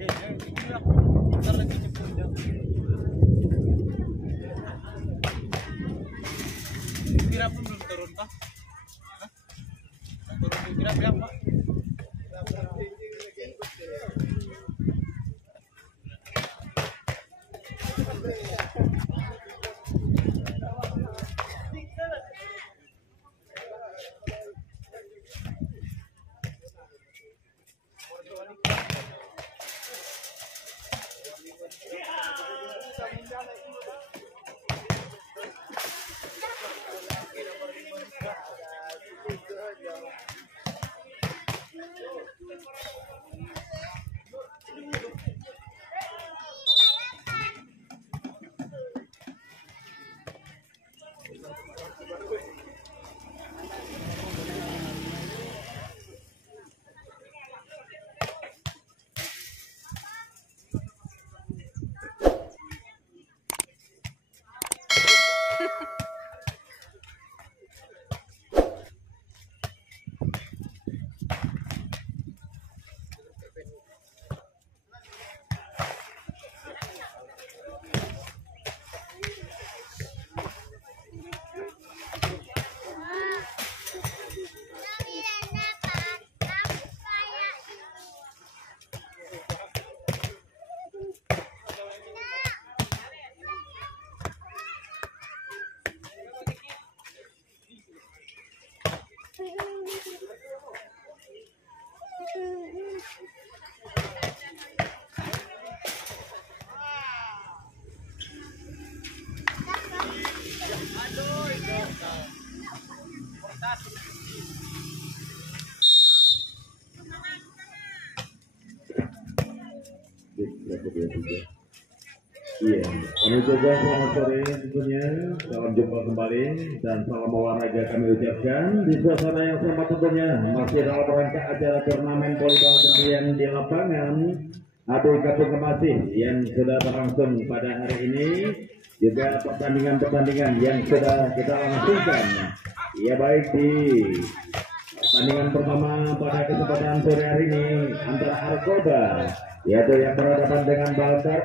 Ntar lagi jemput dia. Kira pun belum turun kah? Turun kira berapa? Iya, kami juga selamat sore tentunya, salam jumpa kembali dan salam olahraga kami ucapkan di suasana yang sama tentunya masih dalam rangka acara turnamen volleyball yang di lapangan Adu Katu Kemasih yang sudah berlangsung pada hari ini, juga pertandingan-pertandingan yang sudah kita langsungkan. Ya baik, di pertandingan pertama pada kesempatan sore hari ini antara Arkoba yaitu yang berhadapan dengan Baltar.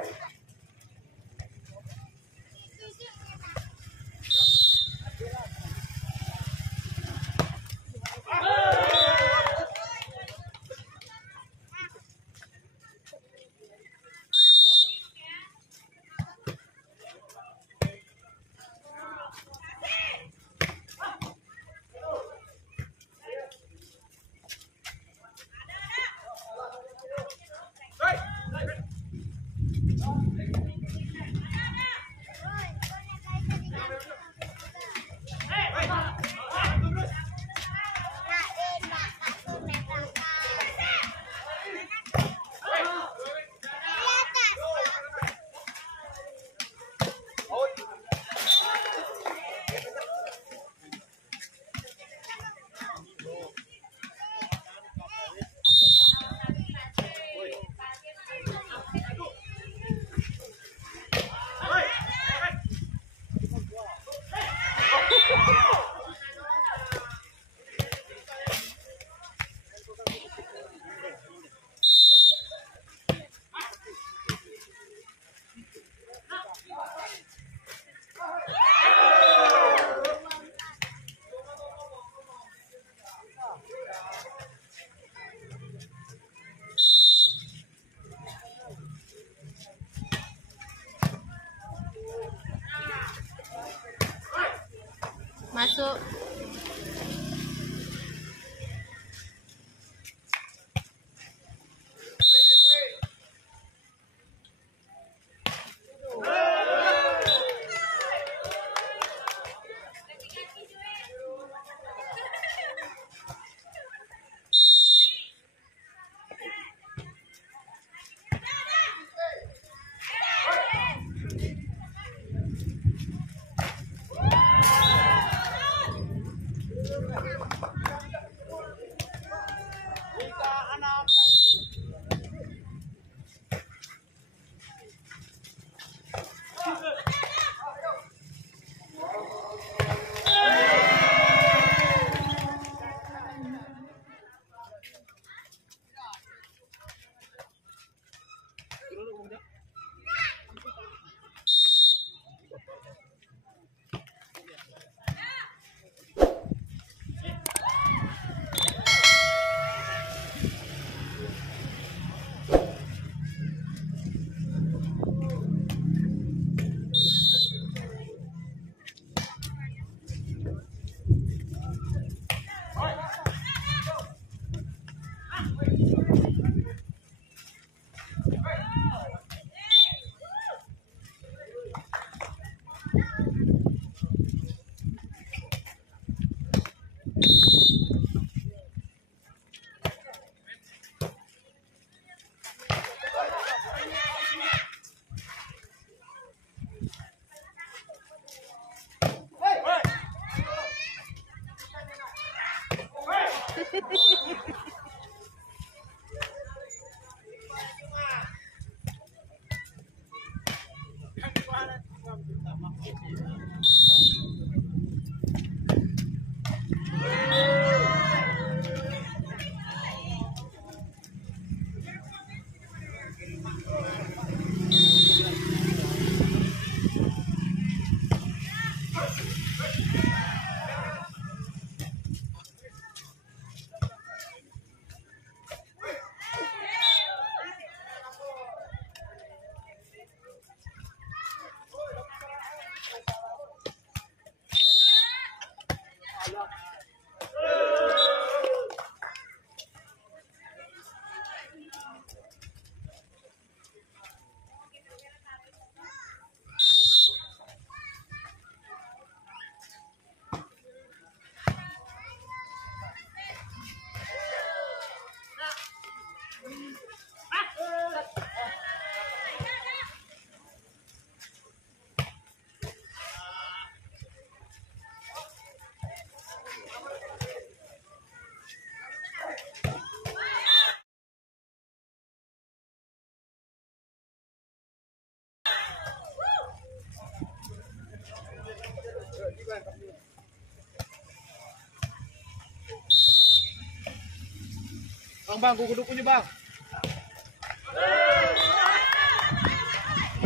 Bang, gua duduk punya bang.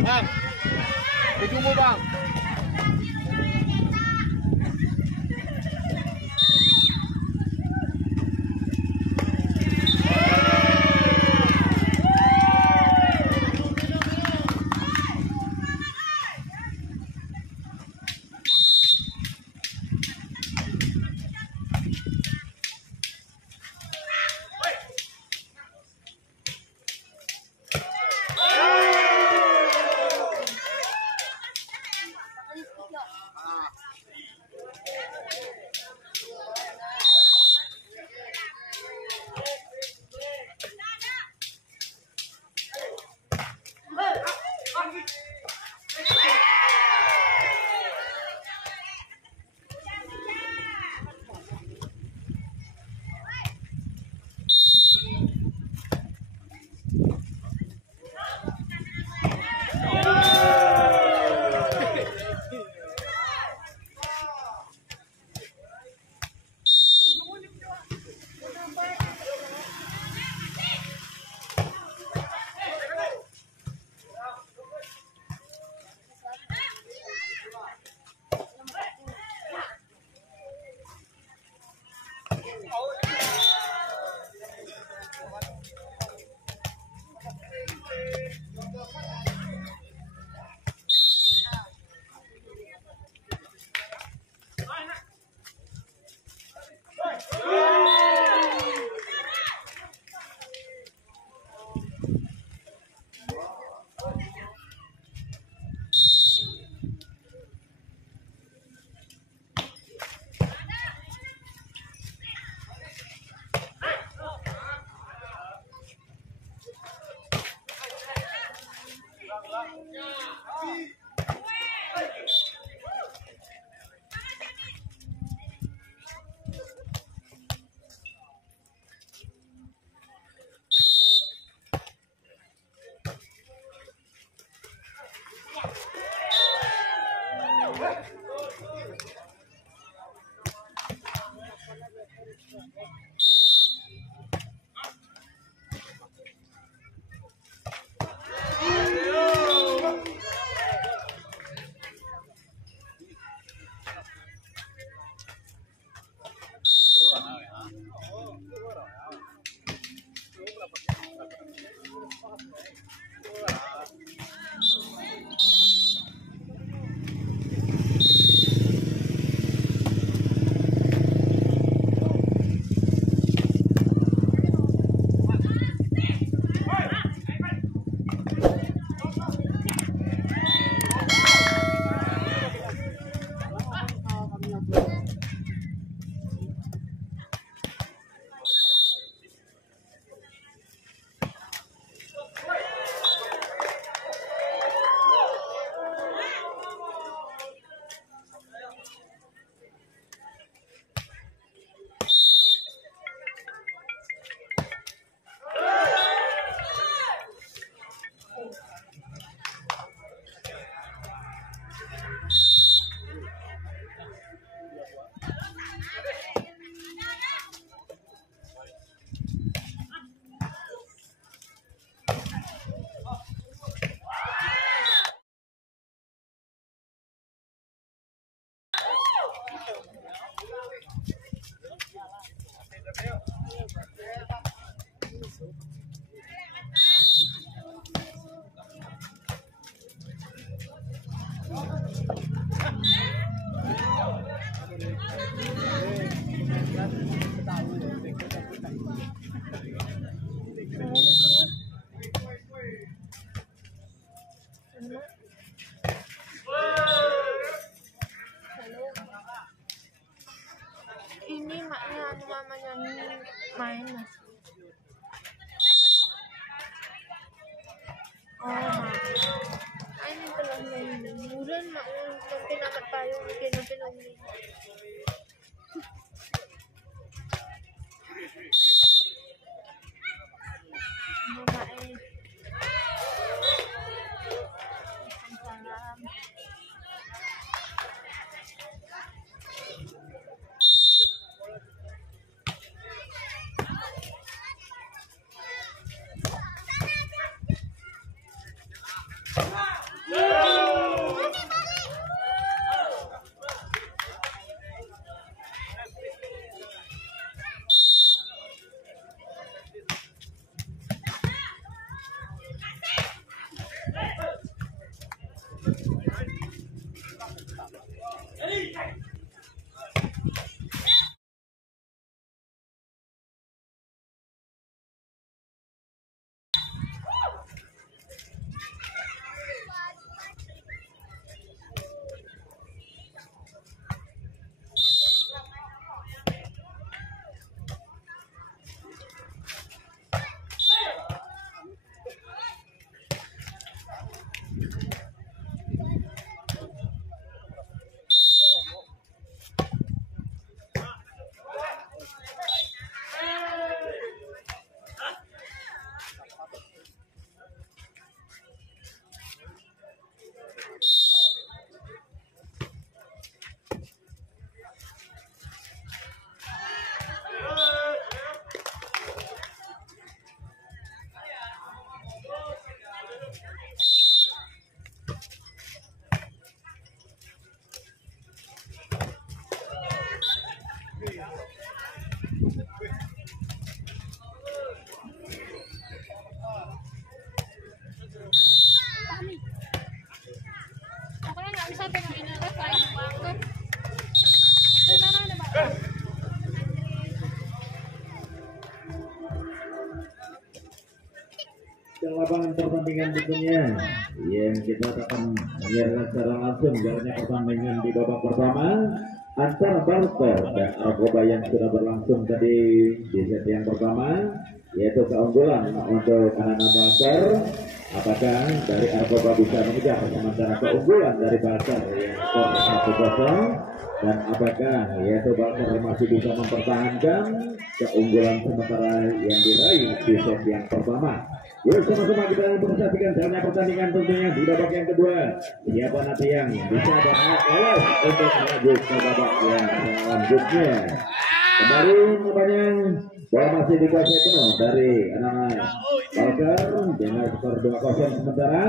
Bang, ujungmu bang. Ini maknya mamanya ini main mas. Oh mak, ini telah main bulan mak mungkin amat payung mungkin ini. Salam. lapangan pertandingan tentunya yang kita akan menyiarkan secara langsung jalannya pertandingan di babak pertama antara Barter dan Argoba yang sudah berlangsung tadi di set yang pertama, yaitu keunggulan untuk anak-anak Barter. Apakah dari Argoba bisa mengejar sementara keunggulan dari Barter yang skor 1-0, dan apakah yaitu Barter masih bisa mempertahankan keunggulan sementara yang diraih di set yang pertama. Yuk sama-sama kita memperhatikan jalannya pertandingan tentunya di babak yang kedua. Siapa nanti yang bisa lolos untuk lanjut ke babak yang selanjutnya. Kembali namanya bola masih dikuasai penuh dari anak-anak Barter dengan skor 2-0 sementara.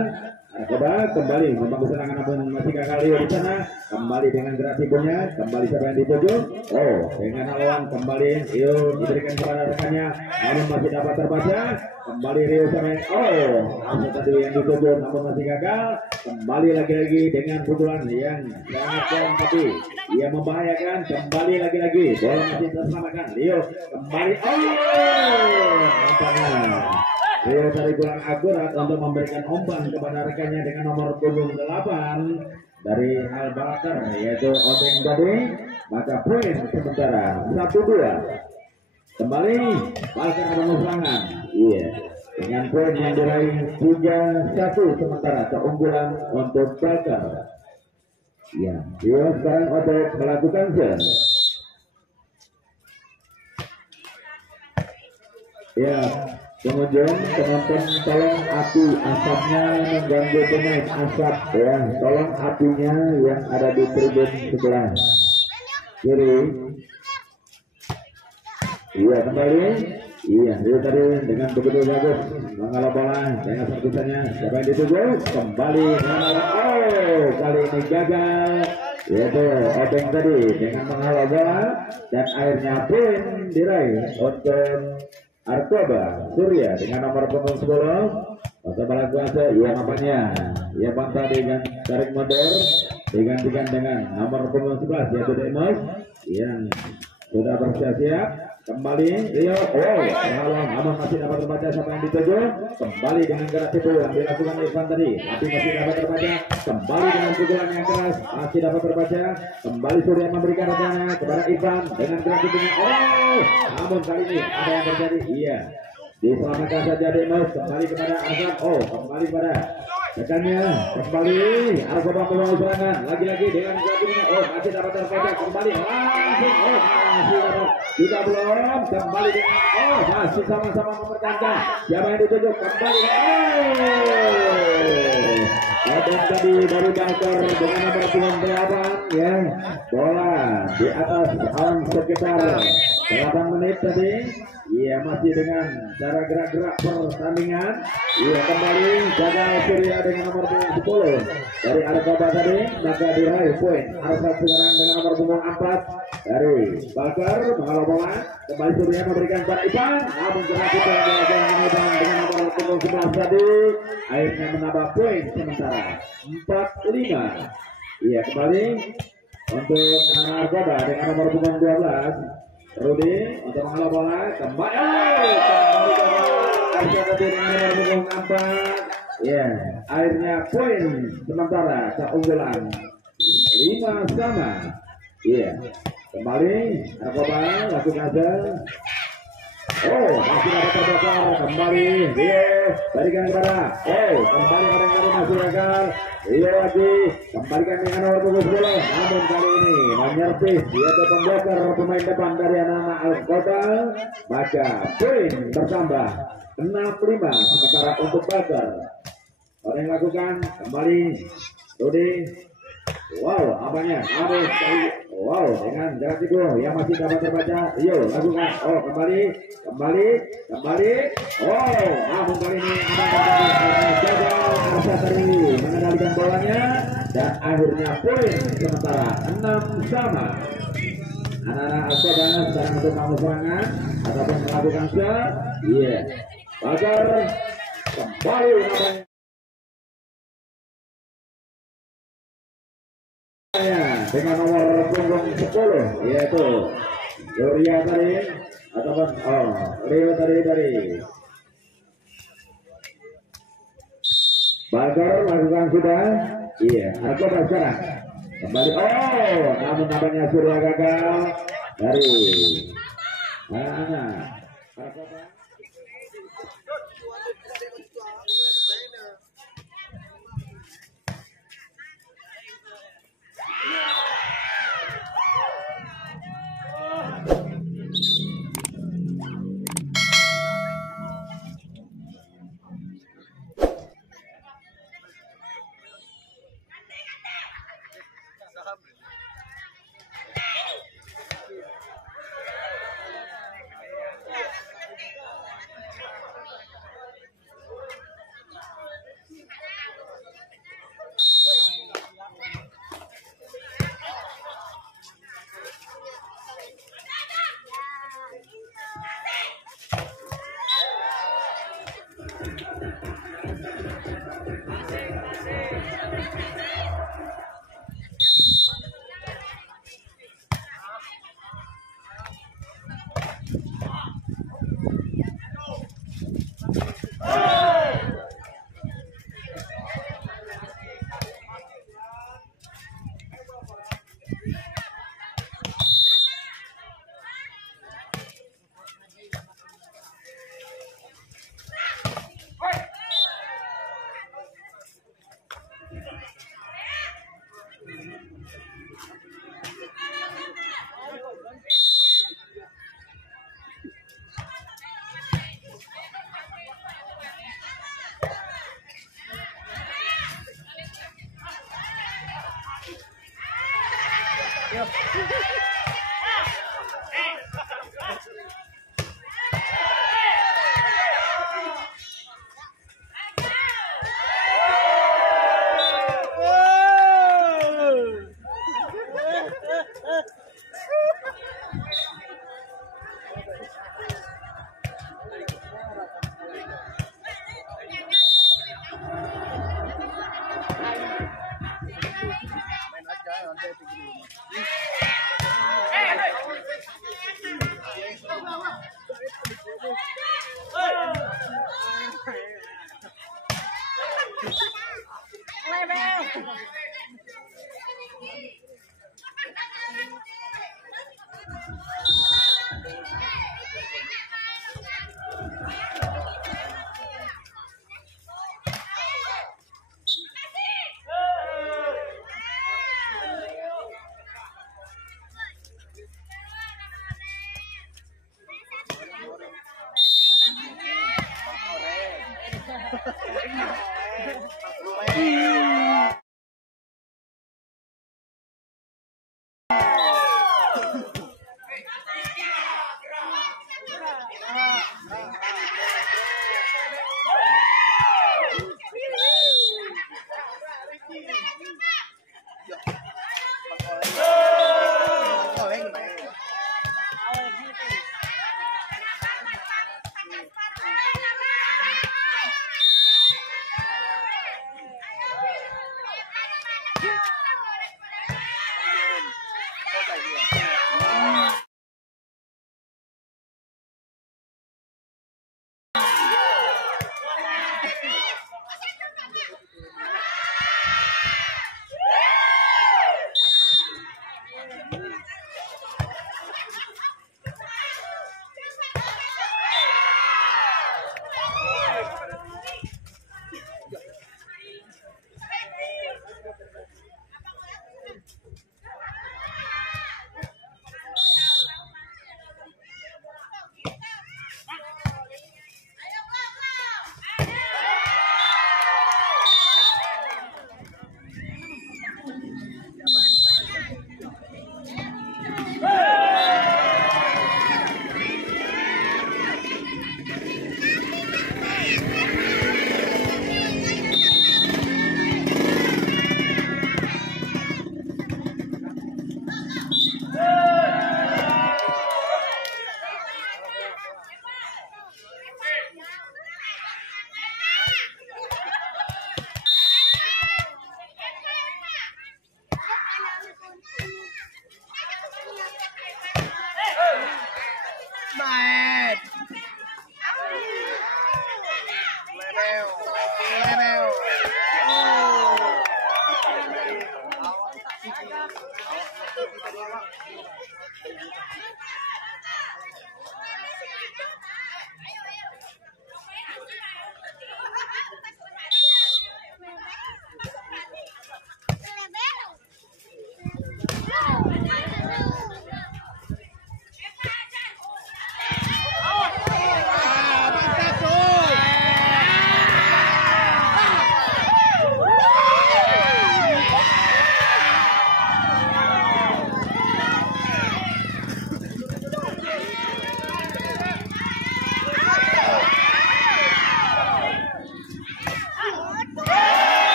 Argoba kembali membangun serangan namun masih gagal di sana. Kembali dengan gerak tipunya, kembali siapa yang dituju? Oh, dengan lawan kembali Rio diberikan kepada rekannya, namun masih dapat terbaca. Kembali Rio sama langsung tadi yang dituju namun masih gagal. Kembali lagi-lagi dengan pukulan yang sangat jauh tapi ia membahayakan. Kembali lagi-lagi bola masih terselamatkan. Rio kembali. Nampaknya Rio tadi kurang akurat untuk memberikan umpan kepada rekannya dengan nomor punggung 8 dari Al-Barter yaitu Odeng tadi. Maka poin sementara 1-2. Kembali Barter membangun serangan. Iya, dengan poin yang diraih 3-1 sementara keunggulan untuk Barter. Ya, Rio sekarang untuk melakukan set. Ya, pengunjung, penonton tolong api asapnya mengganggu pemain. Asap ya, tolong apinya yang ada di tribun sebelah kiri. Iya kembali. Iya, dia tadi dengan begitu bagus mengalah bola dengan servisanya. Siapa yang dituju? Kembali kali ini gagal. Yaitu Odeng tadi dengan mengalah bola dan akhirnya poin diraih untuk Argoba Surya dengan nomor punggung 10. Masa balas kuasa ia nampaknya ia bantah dengan tarik mundur digantikan dengan nomor punggung 11 yaitu Demos yang sudah bersiap-siap. Kembali Rio terhalang namun masih dapat terbaca siapa yang dituju. Kembali dengan gerak tipu yang dilakukan Irfan tadi tapi masih dapat terbaca. Kembali dengan pukulan yang keras masih dapat terbaca. Kembali Surya memberikan rencana kepada Irfan dengan gerak tipunya. Namun kali ini ada yang terjadi. Iya, diselamatkan saja Demos. Kembali kepada Azam. Kembali kepada rekannya. Kembali Argoba membangun serangan lagi-lagi dengan gerak tipunya. Masih dapat terbaca. Kembali langsung masih dapat juga belum. Kembali dengan masih sama-sama mempertahankan. Siapa yang dituju? Kembali dan tadi dari Barter dengan nomor punggung 8 ya. Bola di atas sekitar 8 menit tadi. Iya, masih dengan cara gerak-gerak pertandingan. Iya, kembali gagal Surya dengan nomor punggung 10 dari Argoba tadi. Maka diraih poin Argoba sekarang dengan nomor punggung 4 dari Barter mengalah bola. Kembali Surya memberikan kepada Ipan, namun gerak itu yang dilakukan dengan nomor punggung 11 tadi akhirnya menambah poin sementara 4-5. Iya, kembali untuk Argoba dengan nomor punggung 12 Rudi untuk mengalah bola. Kembali dengan nomor punggung 4. Ya, akhirnya poin sementara keunggulan 5-5. Iya, kembali Argoba lakukan saja. Masih dapat terbakar. Kembali Rio berikan kepada kembali orang yang masih gagal. Rio lagi kembalikan dengan nomor punggung 10. Namun kali ini menyervis yaitu pembakar pemain depan dari anak-anak Argoba. Maka poin bertambah 6-5 sementara untuk Barter. Orang yang lakukan kembali Rudi. Apanya? Dengan gerak tipu yang masih dapat terbaca. Rio lakukan. Kembali. Namun kali ini gagal Arsa tadi mengendalikan bolanya dan akhirnya poin sementara 6-sama. Anak-anak Argoba sekarang untuk kamu serangan ataupun melakukan shot. Iya. Barter kembali namanya. Dengan nomor punggung 10 yaitu Surya tadi ataupun Rio tadi dari Bagor lakukan sudah. Iya, Arkoba sekarang kembali. Oh, namun namanya Surya gagal dari anak Arkoba.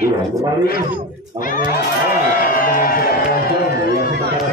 Iya, kembali namanya sudah berlangsung yang sementara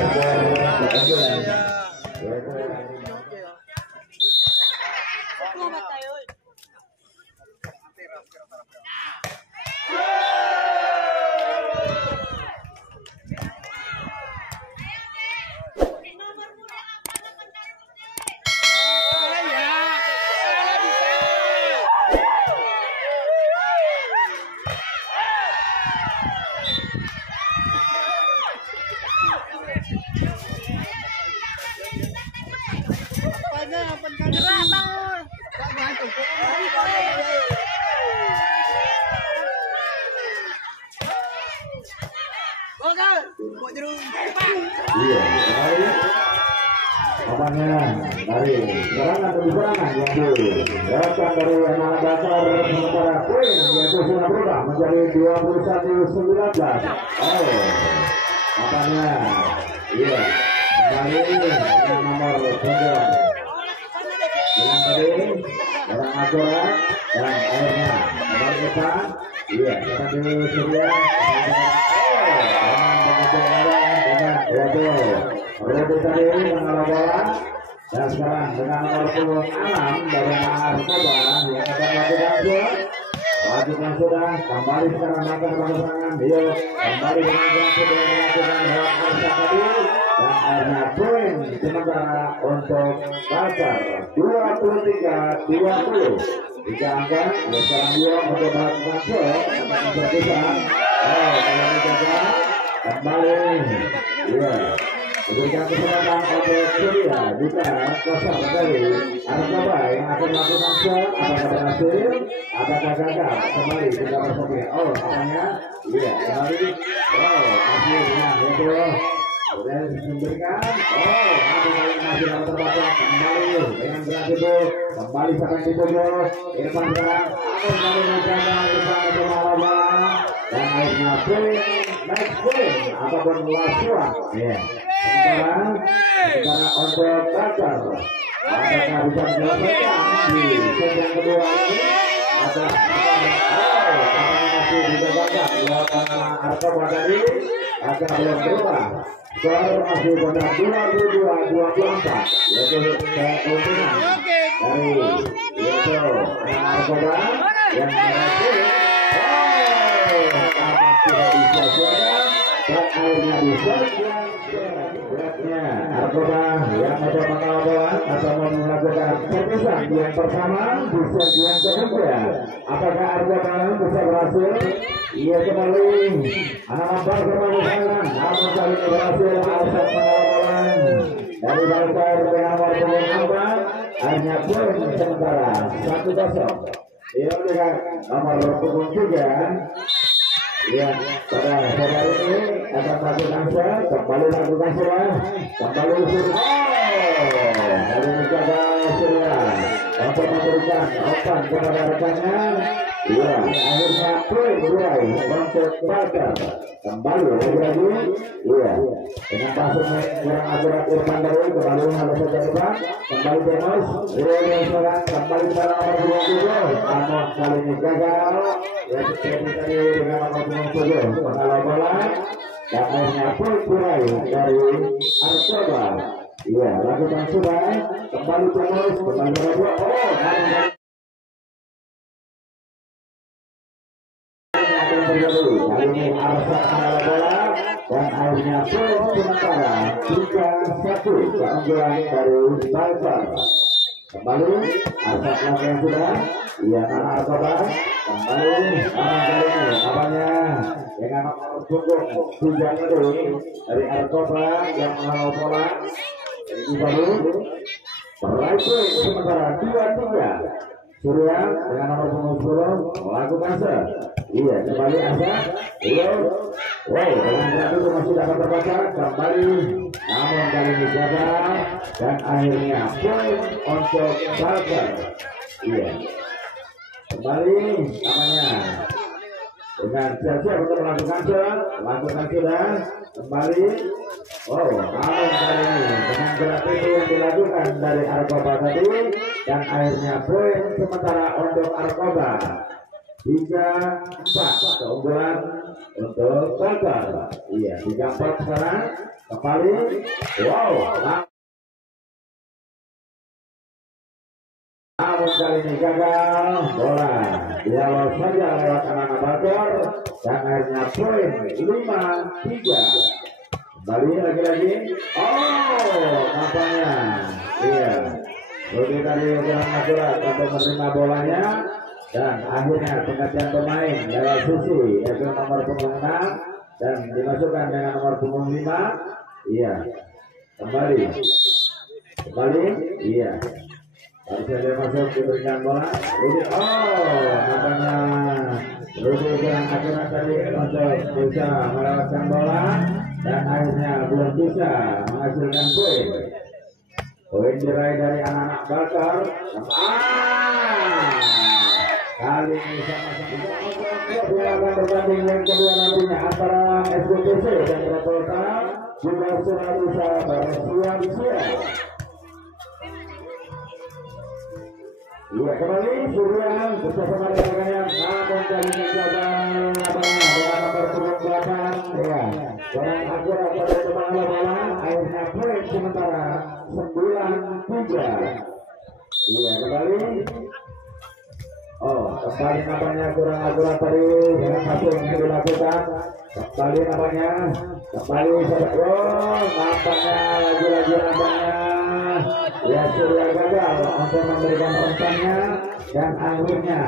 iya, apanya dari serangan demi serangan yang datang dari anak dasar sementara Queen yaitu sudah berubah menjadi 21-19. Apanya iya kembali dengan nomor punggung yang tadi orang akurat dan akhirnya nomor depan iya karena di Surya Rudy tadi mengalah bola dan sekarang dengan nomor punggung 6 dari Narkoba yang akan melakukan sudah kembali sekarang melakukan pasangan dia kembali dengan sudah melakukan lewat Arsa tadi dan akhirnya poin sementara untuk Barca 23-20 dijalankan oleh sekarang dia untuk melakukan shot dengan berpisah kalau dijaga kembali iya berikan kesempatan untuk Surya jika kosong dari Arkoba yang akan melakukan shot apakah berhasil apakah gagal kembali tidak bersama apanya iya kembali masih dengan itu sudah memberikan masih dalam terbatas kembali dengan gerak itu kembali sampai di tujuh Irfan sekarang kembali menjaga Irfan bersama dan akhirnya next point apapun lasuan ya sekarang untuk Bakar apakah bisa menyelesaikan di set yang kedua ini atau apakah masih bisa Bakar melakukan Arkoba tadi akan belum berubah skor masih pada 22-24 yaitu keuntungan dari yaitu Arkoba yang berhasil tidak bisa suara dan akhirnya bisa beratnya Arkoba yang mencoba melawan atau melakukan perpisahan yang pertama di set yang kedua apakah Arkoba bisa berhasil ia kembali anak lambar kembali serangan namun kali ini berhasil alasan pengawalan dari Barca dengan nomor punggung 4 hanya poin sementara 1-0 ia dengan nomor punggung 3 ya, pada sore ini akan melakukan shot, kembali lakukan shot, kembali kali menjaga Surya untuk memberikan umpan kepada rekannya. Ya, akhirnya poin mulai untuk Barca kembali lagi. Iya, dengan pasang yang akurat Irfan dari kembali harus saja Irfan, kembali Demos, serang kembali pada nomor 27, namun kali ini gagal. Ya, seperti tadi dengan nomor 27 mengalah bola dan akhirnya poin mulai dari Arkoba. Iya, lakukan sudah kembali Demos, kembali nomor 2. Kali ini Arsa mengalah bola dan akhirnya poin sementara 3-1 keunggulan dari Barca. Kembali Arsa yang sudah ia Arkoba kembali kali ini apanya dengan nomor punggung 3 itu dari Arkoba yang mengalah bola Ini baru meraih poin sementara 2-3. Surya dengan nomor punggung 10 melakukan set. Iya, kembali Asa. Iya. Wow, dengan satu masih dapat terbaca kembali. Namun kali ini gagal dan akhirnya poin untuk Barker. Iya. Kembali namanya dengan siap-siap untuk melakukan sudah kembali. Wow, namun kali ini dengan gerak itu yang dilakukan dari Arkoba tadi dan akhirnya poin sementara untuk Arkoba 3-4 keunggulan untuk Barker. Iya, 3-4 sekarang kembali. Wow, namun kali ini gagal bola dialog saja lewat anak-anak Barker dan akhirnya poin 5-3. Kembali lagi-lagi. Oh, nampaknya iya Rudi tadi kurang akurat untuk menerima bolanya dan akhirnya penggantian pemain lewat sisi yaitu nomor punggung 6 dan dimasukkan dengan nomor punggung 5. Iya, kembali iya. Baru saja masuk diberikan bola Rudi. Oh, nampaknya Rudi kurang akurat tadi untuk bisa melewatkan bola dan akhirnya belum bisa menghasilkan poin. Poin diraih dari anak-anak Barker. Kali ini sama-sama akan bertanding yang kedua nantinya antara SBTC dan Repolta juga sudah bisa bersiap-siap. Iya, kembali Surya bersama rekannya namun kali ini gagal dengan nomor punggung 8. Ya, kurang akurat pada kepala bola akhirnya poin sementara 9-3. Iya, kembali. Oh, kembali namanya kurang akurat tadi dengan hasil yang dilakukan. Kembali namanya kembali nampaknya lagi-lagi namanya ya Surya gagal untuk memberikan umpannya dan akhirnya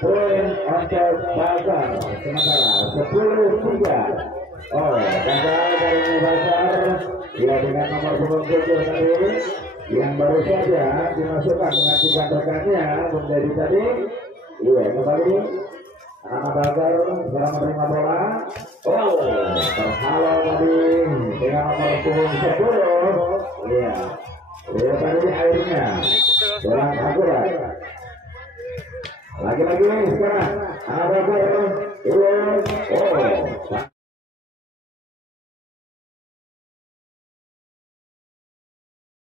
poin untuk Barker sementara 10-3. Oh, gagal dari Barker ya dengan nomor punggung 7 tadi yang baru saja dimasukkan menggantikan rekannya menjadi tadi. Iya, kembali anak Barker sekarang menerima bola. Oh, terhalau tadi dengan nomor punggung 10. Iya. Lihat tadi airnya kurang akurat. Lagi-lagi sekarang anak Barker. Oh,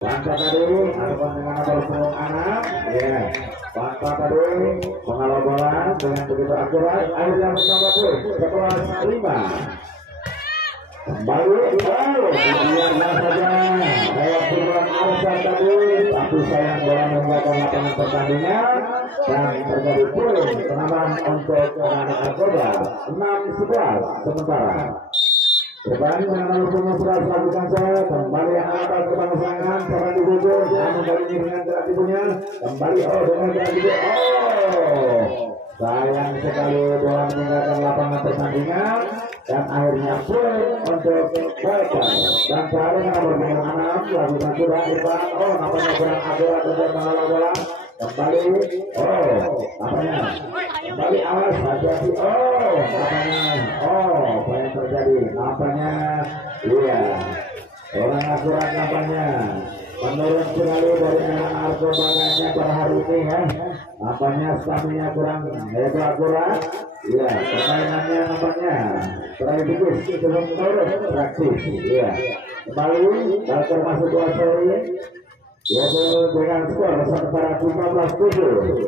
Bangsa tadi melakukan dengan nomor punggung 6. Ya, Bangsa tadi mengalau bola dengan begitu akurat. Akhirnya bersama poin 11-5. Kembali, biarlah saja lewat buruan Arsa tadi, tapi sayang bola membuatkan lapangan pertandingan dan terjadi poin penambahan untuk anak Arkoba 6-11 sementara. Depan dengan nomor punggung 11 lakukan saya kembali atas kebangsangan seorang dihujur namun kali ini dengan gerak tubuhnya kembali dengan gerak tubuh. Oh, sayang sekali bola meninggalkan lapangan pertandingan dan akhirnya poin untuk Barker dan selalu dengan nomor punggung 6 lakukan sudah depan. Oh, nampaknya kurang akurat untuk mengalau bola kembali. Oh, nampaknya kembali awas hati-hati. Oh, nampaknya apa yang terjadi nampaknya iya orang akurat nampaknya menurun sekali dari anak Arkoba kayaknya pada hari ini ya. Nampaknya stamina kurang akurat. Iya, permainannya nampaknya terlalu sebelum menurun praktis. Iya, kembali Barker masuk 2 seri yaitu dengan skor sementara 15-7.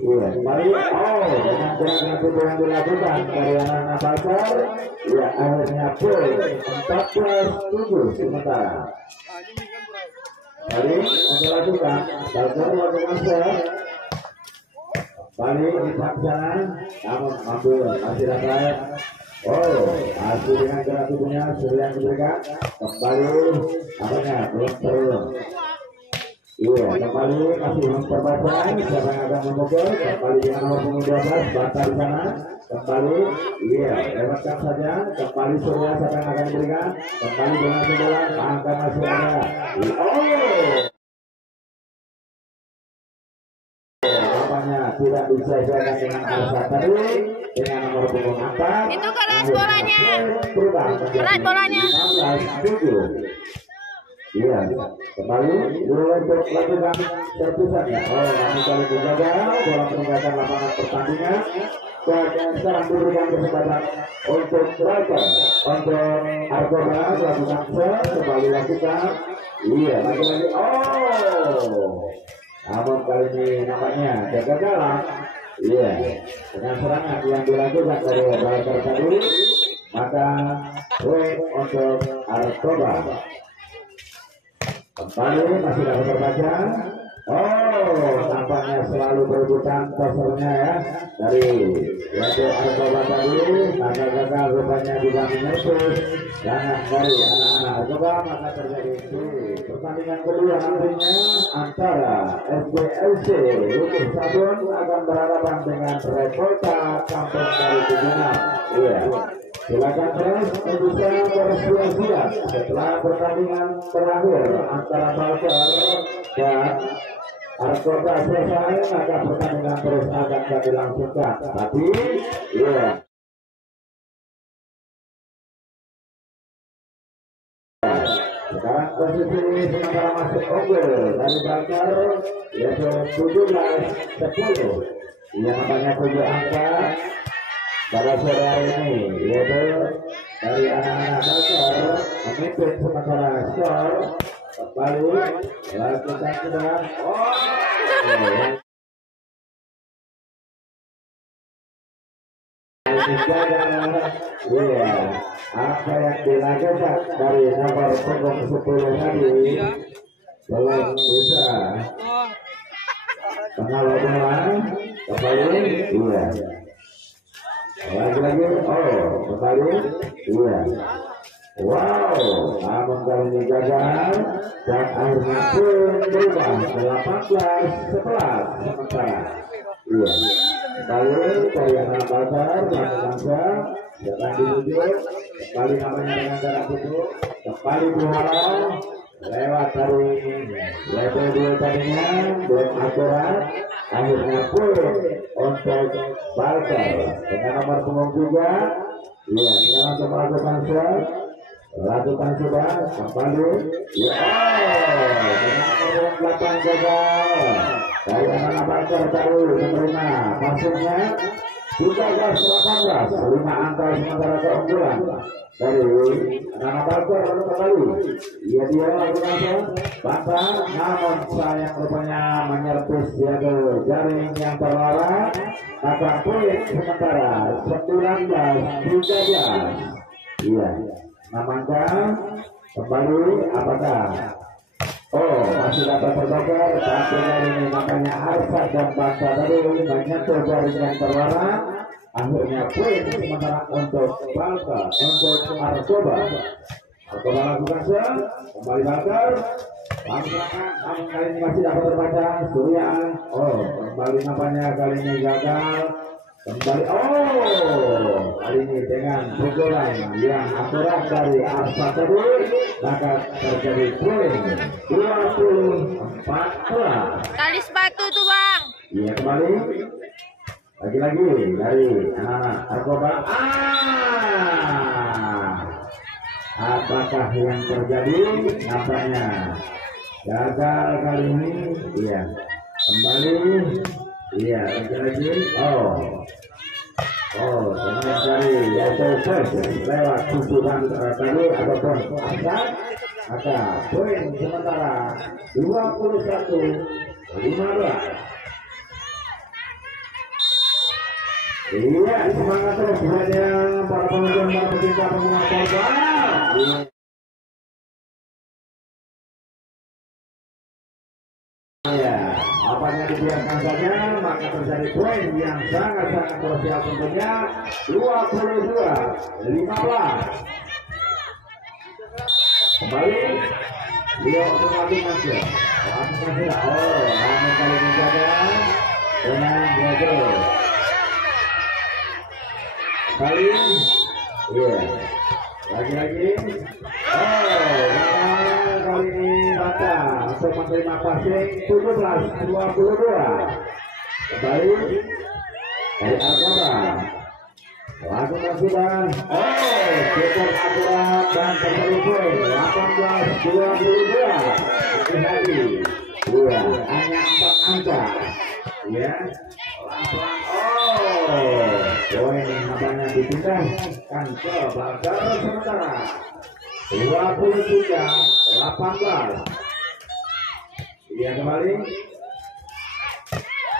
Iya, kembali. Oh, dengan gerakan tubuh yang dilakukan dari anak Barker. Iya, akhirnya poin 14-7 sementara. Kali untuk lakukan Barker melakukan serve. Kembali dipaksa, namun mampu masih dapat. Oh, masih dengan gerak tubuhnya sudah yang diberikan. Kembali, apanya belum turun. Iya, kembali masih memperbaca siapa yang akan memukul. Kembali dengan nomor punggung 12 Bata di sana. Kembali, iya, lewatkan saja. Kembali Surya siapa yang akan diberikan. Kembali dengan sebelah, angka masih ada. Oh, nampaknya tidak disesuaikan dengan Arsa tadi dengan nomor punggung 4. Itu keras bolanya. Berat bolanya. 16-7. Iya, kembali untuk lakukan terpisah ya. Oh, kami kali menjaga bola meninggalkan lapangan pertandingan. Dan sekarang diberikan kesempatan untuk striker untuk Argoba lakukan set, kembali lakukan. Iya, lagi-lagi. Oh, namun kali ini nampaknya kegagalan. Iya, dengan serangan yang dilakukan dari striker tadi, maka poin untuk Argoba. Kembali masih dapat terbaca. Oh, tampaknya selalu berebutan tosernya ya dari yaitu Argoba tadi. Maka gagal rupanya juga menyertus jangan dari anak-anak Argoba, maka terjadi pertandingan kedua nantinya antara SBLC Lutut Sabun akan berhadapan dengan Revolta Kampung dari Tujuan. Iya. Silakan terus bisa bersiap-siap setelah pertandingan terakhir antara Balker dan Argoba selesai, maka pertandingan terus akan dilangsungkan. Tapi, iya. Sekarang posisi sementara masih unggul dari Balker yaitu 17-10. Yang namanya 7 angka pada sore hari ini, yaitu dari anak-anak Balker memimpin sementara skor. Kembali lakukan sudah. Iya, apa yang dilakukan dari nomor punggung 10 tadi belum bisa mengawal bola. Kembali, iya. Lagi-lagi, oh, kembali, iya. Wow, namun kali ini gagal dan akhirnya pun berubah 18-11 sementara. Iya, kembali dari anak Balker lakukan sedang dirujuk, kembali namanya dengan jarak tutup, kembali dihalau lewat dari level 2 tadinya belum akurat, akhirnya pun untuk Balker dengan nomor punggung 3. Iya, sekarang untuk melakukan set. Lakukan sudah kembali. Ya, dengan nomor 8 gagal dari anak Balker tadi menerima maksudnya 13-18, 5 angka sementara keunggulan dari anak Balker. Lalu kembali dia lakukan bantah, namun sayang rupanya menyertus dia ke jaring yang terlarang, maka poin sementara 19-13. Iya. Namanya kembali apakah masih dapat terbakar, tapi kali ini namanya Arsa dan Bangsa tadi menyentuh jaring yang terlarang, akhirnya poin sementara untuk Balker untuk Argoba. Argoba lakukan set, kembali Balker namun kali ini masih dapat terbaca Surya. Kembali namanya kali ini gagal. Kembali, kali ini dengan pukulan yang akurat dari Arsa tadi, maka terjadi poin 24. Tali sepatu tuh bang. Iya, kembali lagi-lagi dari anak Argoba. Apakah yang terjadi? Nampaknya gagal kali ini. Iya, kembali. Iya, lagi-lagi. Dengan dari yaitu lewat susunan tadi ataupun asal, maka poin sementara 21-15. Iya, semangat terus saja para penonton, para pecinta penggemar bola. Ya, apanya dibiarkan saja, maka terjadi poin yang sangat-sangat krusial tentunya. 22-15. Kembali dia untuk lakukan saja. Namun kali ini gagal dengan gagal. Kali iya, lagi-lagi. Kali ini Bata untuk menerima passing 17-22. kembali dari Arkoba. Lakukan sudah. Oh, cukup akurat dan terselubung. 18-22. Hati-hati. Dua, hanya 4 angka. Ya. Oh, poin namanya dipindahkan ke Bakar sementara. 23-18. Dia kembali.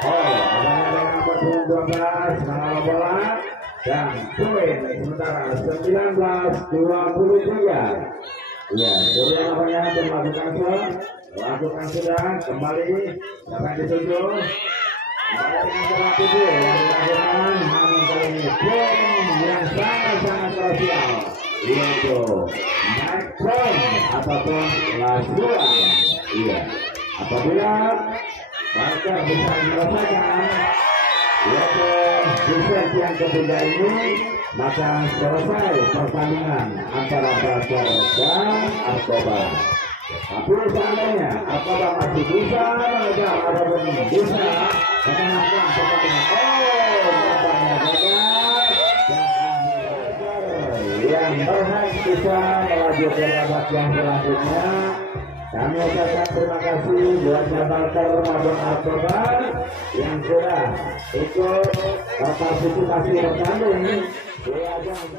Oh, namanya dengan nomor 12 mengalah bola dan poin sementara 19-23. Ya, sudah namanya melakukan sudah kembali dapat dituju. Kembali dengan bola tujuh yang dilakukan namun kali ini poin yang sangat krusial yaitu Mike Brown ataupun Lasuan. Iya, apabila Barca bisa menyelesaikan yaitu set yang ketiga ini, maka selesai pertandingan antara Barca dan Arkoba. Tapi seandainya Arkoba masih bisa mengejar ataupun bisa memenangkan pertandingan, nampaknya gagal dan yang berhak bisa melaju ke babak yang selanjutnya. Kami ucapkan terima kasih buat Barca maupun Arkoba yang sudah ikut partisipasi bertanding di ajang